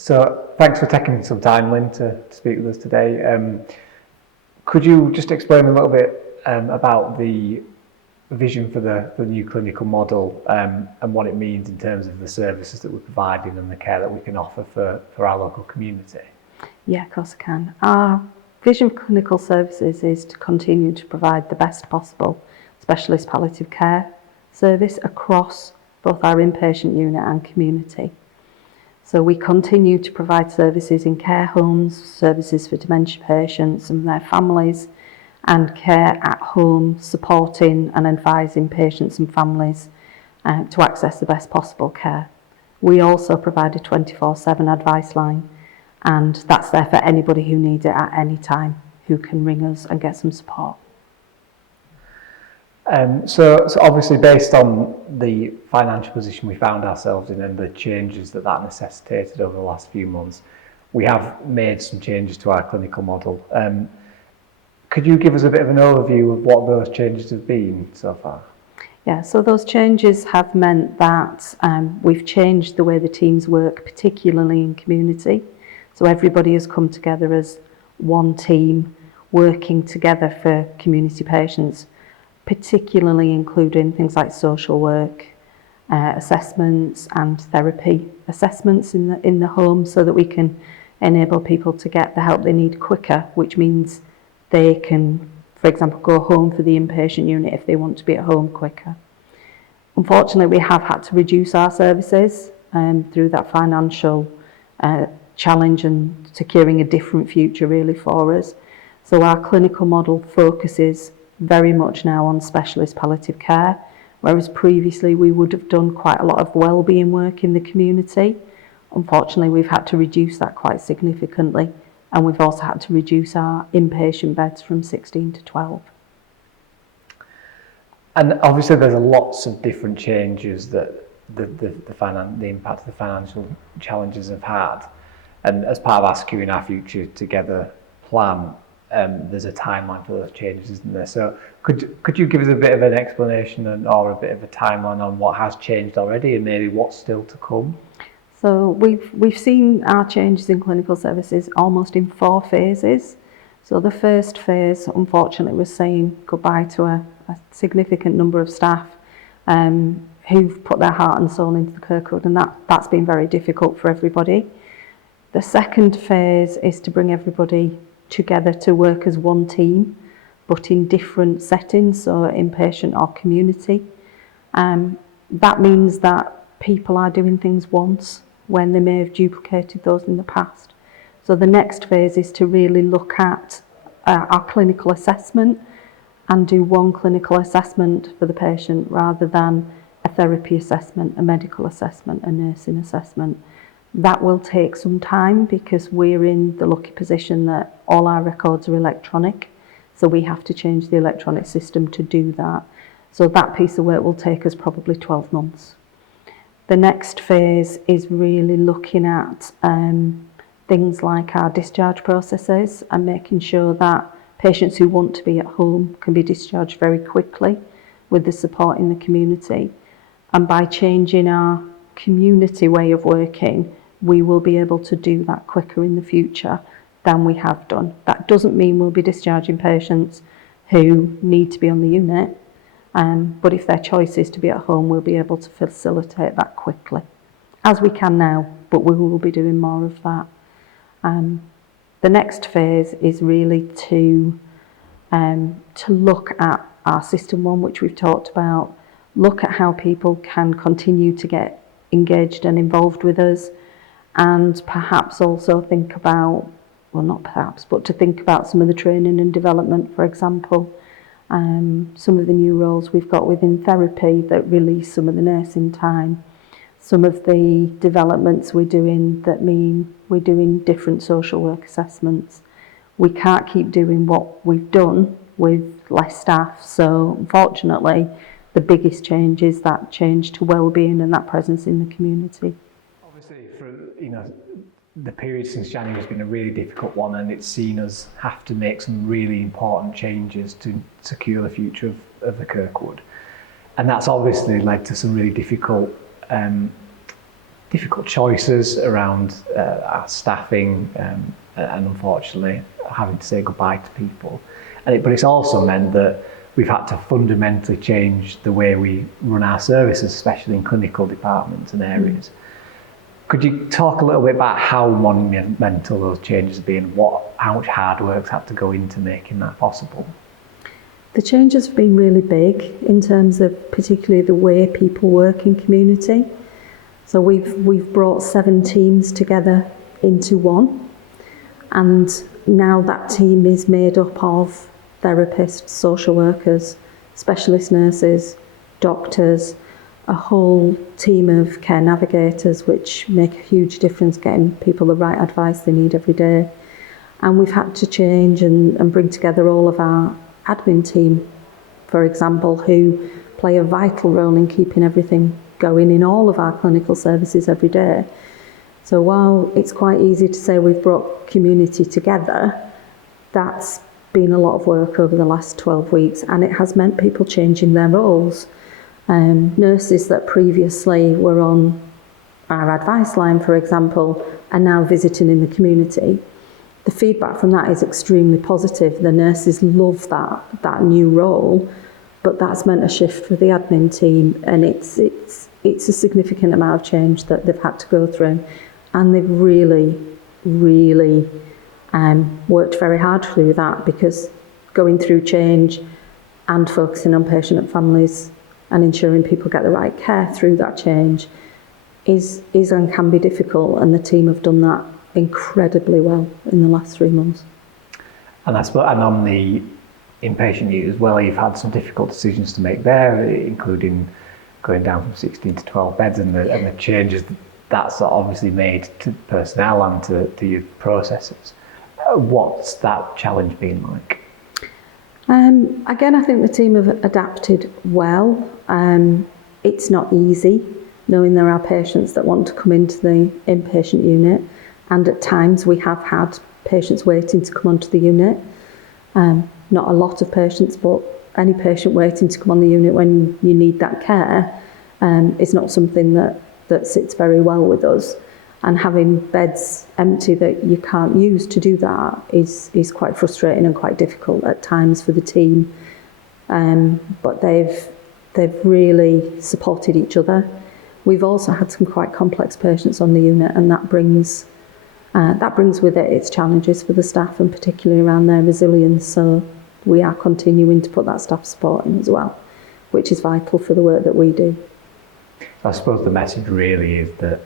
So thanks for taking some time, Lynn, to speak with us today. Could you just explain a little bit about the vision for the new clinical model and what it means in terms of the services that we're providing and the care that we can offer for our local community? Yeah, of course I can. Our vision for clinical services is to continue to provide the best possible specialist palliative care service across both our inpatient unit and community. So we continue to provide services in care homes, services for dementia patients and their families, and care at home, supporting and advising patients and families to access the best possible care. We also provide a 24/7 advice line, and that's there for anybody who needs it at any time, who can ring us and get some support. So obviously based on the financial position we found ourselves in and the changes that necessitated over the last few months, we have made some changes to our clinical model. Could you give us a bit of an overview of what those changes have been so far? Yeah, so those changes have meant that we've changed the way the teams work, particularly in community. So everybody has come together as one team, working together for community patients, particularly including things like social work, assessments and therapy assessments in the home, so that we can enable people to get the help they need quicker, which means they can, for example, go home for the inpatient unit if they want to be at home quicker. Unfortunately, we have had to reduce our services through that financial challenge and securing a different future really for us. So our clinical model focuses very much now on specialist palliative care, whereas previously we would have done quite a lot of wellbeing work in the community. Unfortunately, we've had to reduce that quite significantly, and we've also had to reduce our inpatient beds from 16 to 12. And obviously there's lots of different changes that the impact of the financial challenges have had. And as part of our Securing Our Future Together plan, there's a timeline for those changes, isn't there? So could you give us a bit of an explanation or a bit of a timeline on what has changed already and maybe what's still to come? So we've seen our changes in clinical services almost in 4 phases. So the first phase, unfortunately, was saying goodbye to a significant number of staff who've put their heart and soul into the Kirkwood, and that's been very difficult for everybody. The second phase is to bring everybody together to work as one team, but in different settings, so inpatient or community. That means that people are doing things once when they may have duplicated those in the past. So the next phase is to really look at our clinical assessment and do one clinical assessment for the patient rather than a therapy assessment, a medical assessment, a nursing assessment. That will take some time because we're in the lucky position that all our records are electronic, so we have to change the electronic system to do that. So that piece of work will take us probably 12 months. The next phase is really looking at things like our discharge processes and making sure that patients who want to be at home can be discharged very quickly with the support in the community. And by changing our community way of working, we will be able to do that quicker in the future than we have done. That doesn't mean we'll be discharging patients who need to be on the unit, but if their choice is to be at home, we'll be able to facilitate that quickly, as we can now, but we will be doing more of that. The next phase is really to look at our System 1, which we've talked about, look at how people can continue to get engaged and involved with us, and perhaps also think about, well, not perhaps, but to think about some of the training and development, for example, some of the new roles we've got within therapy that release some of the nursing time, some of the developments we're doing that mean we're doing different social work assessments. We can't keep doing what we've done with less staff, so unfortunately the biggest change is that change to wellbeing and that presence in the community. Obviously, the period since January has been a really difficult one, and it's seen us have to make some really important changes to secure the future of the Kirkwood. And that's obviously led to some really difficult difficult choices around our staffing, and unfortunately having to say goodbye to people. But it's also meant that we've had to fundamentally change the way we run our services, especially in clinical departments and areas. Could you talk a little bit about how monumental those changes have been, how much hard work's had to go into making that possible? The changes have been really big in terms of particularly the way people work in community. So we've brought 7 teams together into one, and now that team is made up of therapists, social workers, specialist nurses, doctors, a whole team of care navigators which make a huge difference getting people the right advice they need every day. And we've had to change and bring together all of our admin team, for example, who play a vital role in keeping everything going in all of our clinical services every day. So while it's quite easy to say we've brought community together, that's been a lot of work over the last 12 weeks, and it has meant people changing their roles. Nurses that previously were on our advice line, for example, are now visiting in the community. The feedback from that is extremely positive. The nurses love that new role, but that's meant a shift for the admin team, and it's a significant amount of change that they've had to go through, and they've really worked very hard through that, because going through change and focusing on patient and families and ensuring people get the right care through that change is and can be difficult, and the team have done that incredibly well in the last 3 months. And on the inpatient unit as well, you've had some difficult decisions to make there, including going down from 16 to 12 beds, and the changes that's obviously made to personnel and to your processes. What's that challenge been like? Again, I think the team have adapted well. It's not easy, knowing there are patients that want to come into the inpatient unit, and at times we have had patients waiting to come onto the unit. Not a lot of patients, but any patient waiting to come on the unit when you need that care is not something that sits very well with us. And having beds empty that you can't use to do that is quite frustrating and quite difficult at times for the team. But they've really supported each other. We've also had some quite complex patients on the unit, and that brings with it its challenges for the staff, and particularly around their resilience. So we are continuing to put that staff support in as well, which is vital for the work that we do. I suppose the message really is that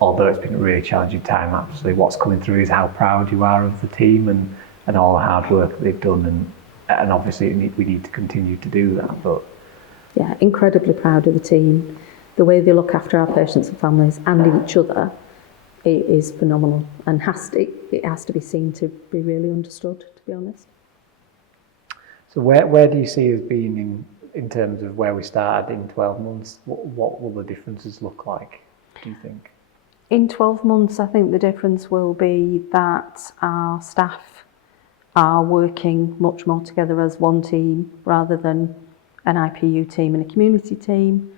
although it's been a really challenging time, absolutely what's coming through is how proud you are of the team and all the hard work that they've done, and obviously we need to continue to do that. But yeah, incredibly proud of the team. The way they look after our patients and families and each other, it is phenomenal, and it has to be seen to be really understood, to be honest. So where do you see us being in terms of where we started in 12 months? What will the differences look like, do you think? In 12 months, I think the difference will be that our staff are working much more together as one team rather than an IPU team and a community team.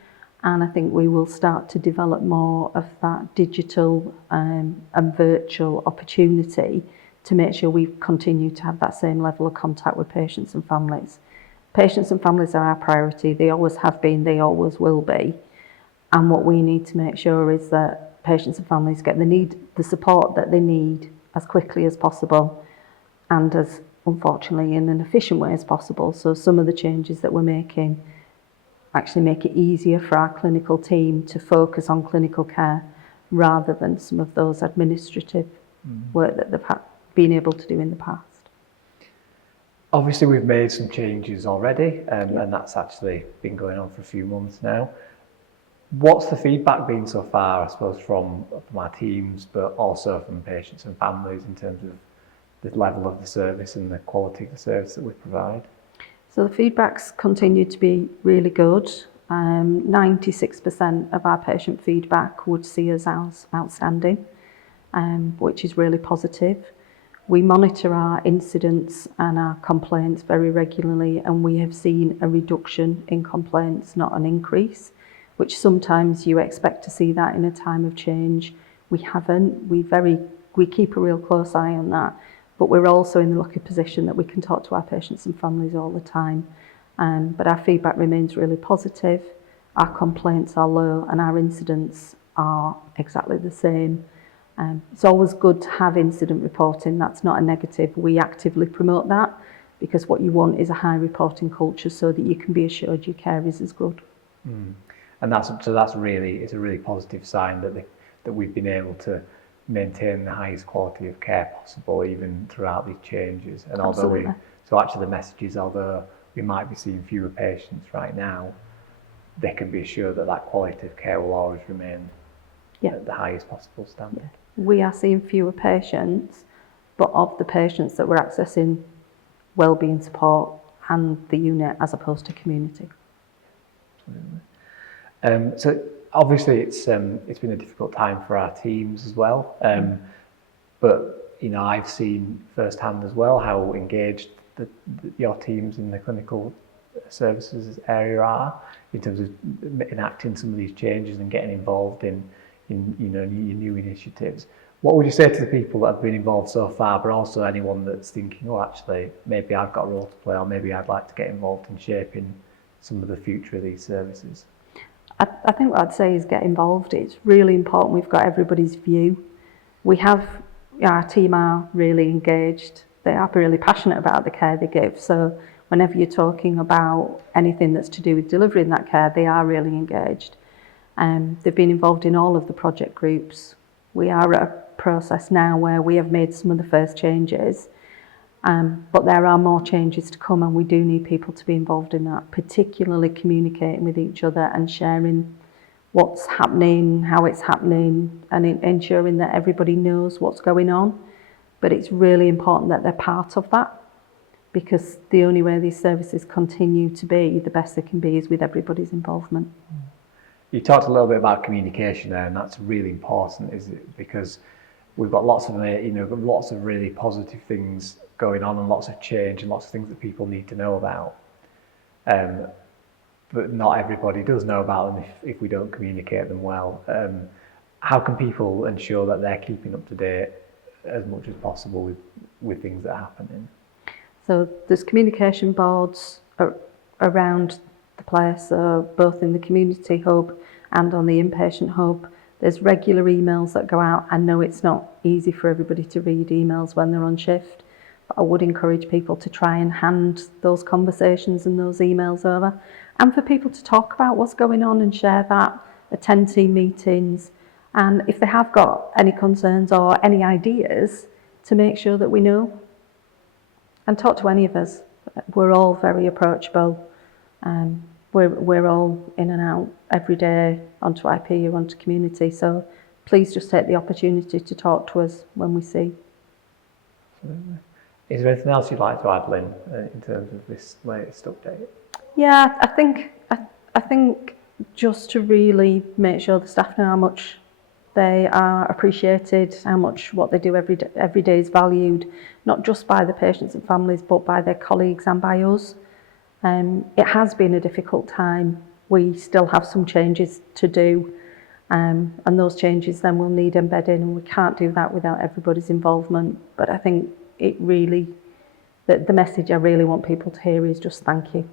And I think we will start to develop more of that digital and virtual opportunity to make sure we continue to have that same level of contact with patients and families. Patients and families are our priority. They always have been, they always will be. And what we need to make sure is that patients and families get the support that they need as quickly as possible, and as, unfortunately, in an efficient way as possible. So some of the changes that we're making actually make it easier for our clinical team to focus on clinical care rather than some of those administrative work that they've been able to do in the past. Obviously we've made some changes already, and that's actually been going on for a few months now. What's the feedback been so far, I suppose, from our teams, but also from patients and families in terms of the level of the service and the quality of the service that we provide? So the feedback's continued to be really good. 96% of our patient feedback would see us as outstanding, which is really positive. We monitor our incidents and our complaints very regularly, and we have seen a reduction in complaints, not an increase. which sometimes you expect to see that in a time of change. We haven't. We keep a real close eye on that, but we're also in the lucky position that we can talk to our patients and families all the time. But our feedback remains really positive. Our complaints are low and our incidents are exactly the same. It's always good to have incident reporting. That's not a negative. We actively promote that because what you want is a high reporting culture so that you can be assured your care is as good. And that's it's a really positive sign that we've been able to maintain the highest quality of care possible even throughout these changes. And Absolutely. actually the message is, although we might be seeing fewer patients right now, they can be assured that quality of care will always remain at the highest possible standard. Yeah. We are seeing fewer patients, but of the patients that we're accessing wellbeing support and the unit as opposed to community. So obviously it's been a difficult time for our teams as well, but I've seen firsthand as well how engaged your teams in the clinical services area are in terms of enacting some of these changes and getting involved in your new initiatives. What would you say to the people that have been involved so far, but also anyone that's thinking, actually, maybe I've got a role to play, or maybe I'd like to get involved in shaping some of the future of these services? I think what I'd say is get involved. It's really important we've got everybody's view. Our team are really engaged. They are really passionate about the care they give. So whenever you're talking about anything that's to do with delivering that care, they are really engaged. They've been involved in all of the project groups. We are at a process now where we have made some of the first changes, but there are more changes to come, and we do need people to be involved in that, particularly communicating with each other and sharing what's happening, how it's happening, and ensuring that everybody knows what's going on. But it's really important that they're part of that, because the only way these services continue to be the best they can be is with everybody's involvement. You talked a little bit about communication there, and that's really important, is it? Because we've got lots of really positive things going on, and lots of change, and lots of things that people need to know about. But not everybody does know about them if we don't communicate them well. How can people ensure that they're keeping up to date as much as possible with things that are happening? So there's communication boards around the place, so both in the community hub and on the inpatient hub. There's regular emails that go out. I know it's not easy for everybody to read emails when they're on shift, but I would encourage people to try and hand those conversations and those emails over, and for people to talk about what's going on and share that, attend team meetings, and if they have got any concerns or any ideas, to make sure that we know, and talk to any of us. We're all very approachable. We're all in and out every day onto IPU, onto community. So please just take the opportunity to talk to us when we see. Absolutely. Is there anything else you'd like to add, Lynn, in terms of this latest update? Yeah, I think just to really make sure the staff know how much they are appreciated, how much what they do every day is valued, not just by the patients and families, but by their colleagues and by us. It has been a difficult time. We still have some changes to do, and those changes then will need embedding, and we can't do that without everybody's involvement. But I think it really, the message I really want people to hear is just thank you.